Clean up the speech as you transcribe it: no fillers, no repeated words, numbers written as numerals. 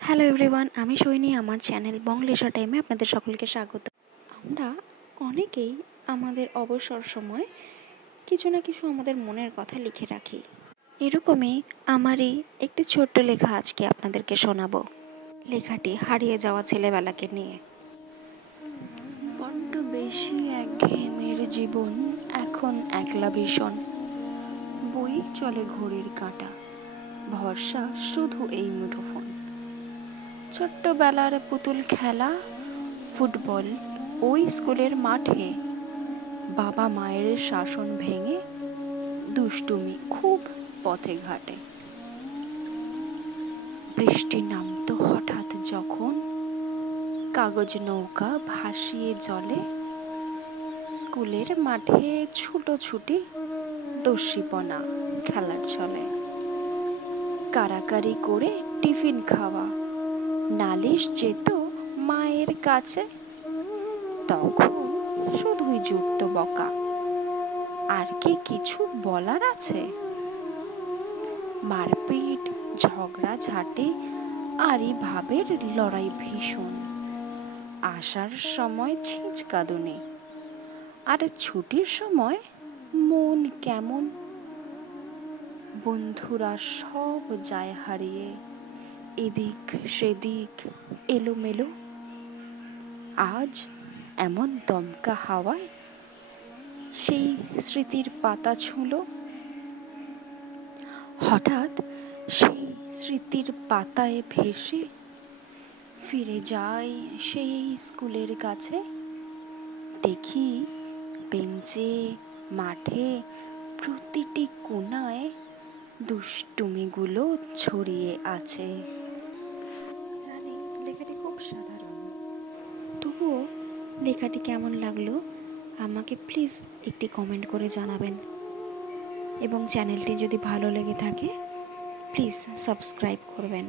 Hello everyone, আমি সৈনী। আমার channel বং laser টাইমে আপনাদের সকলকে স্বাগত। আমরা অনেকেই আমাদের অবসর সময় কিছু না কিছু আমাদের মনের কথা লিখে রাখি। এরকমই আমারই একটি ছোট্ট লেখা আজকে আপনাদেরকে শোনাবো। লেখাটি হারিয়ে যাওয়া ছেলেবেলাকে নিয়ে। বড্ড বেশি একঘেয়েমের জীবন, এখন একলা ভীষণ। বই চলে ঘড়ির কাঁটা, ভরসা শুধু এই মুঠোফোন। ছোট্টবেলার পুতুল খেলা, ফুটবল ওই স্কুলের মাঠে, বাবা মায়ের শাসন ভেঙে দুষ্টুমি খুব পথে ঘাটে। বৃষ্টি নামতো হঠাৎ যখন, কাগজ নৌকা ভাসিয়ে জলে, স্কুলের মাঠে ছুটোছুটি, দস্যিপনা খেলার ছলে। কারাকারি করে টিফিন খাওয়া, নালিশ যেত মায়ের কাছে, তখন শুধুই জুটতো বকা। আর কি কিছু বলার আছে? মারপিট, ঝগড়া ঝাঁটি, আরই ভাবের লড়াই ভীষণ। আসার সময় ছিঁচকাদুনি, আর ছুটির সময় মন কেমন। বন্ধুরা সব যায় হারিয়ে, এদিক সেদিক এলোমেলো। আজ এমন দমকা হাওয়ায় সেই স্মৃতির পাতা ছুঁলো। হঠাৎ সেই স্মৃতির পাতায় ভেসে ফিরে যাই সেই স্কুলের কাছে। দেখি বেঞ্চে, মাঠে, প্রতিটি কোণায় দুষ্টুমিগুলো ছড়িয়ে আছে। জানি লেখাটি খুব সাধারণ, তবুও লেখাটি কেমন লাগলো আমাকে প্লিজ একটি কমেন্ট করে জানাবেন। এবং চ্যানেলটি যদি ভালো লেগে থাকে প্লিজ সাবস্ক্রাইব করবেন।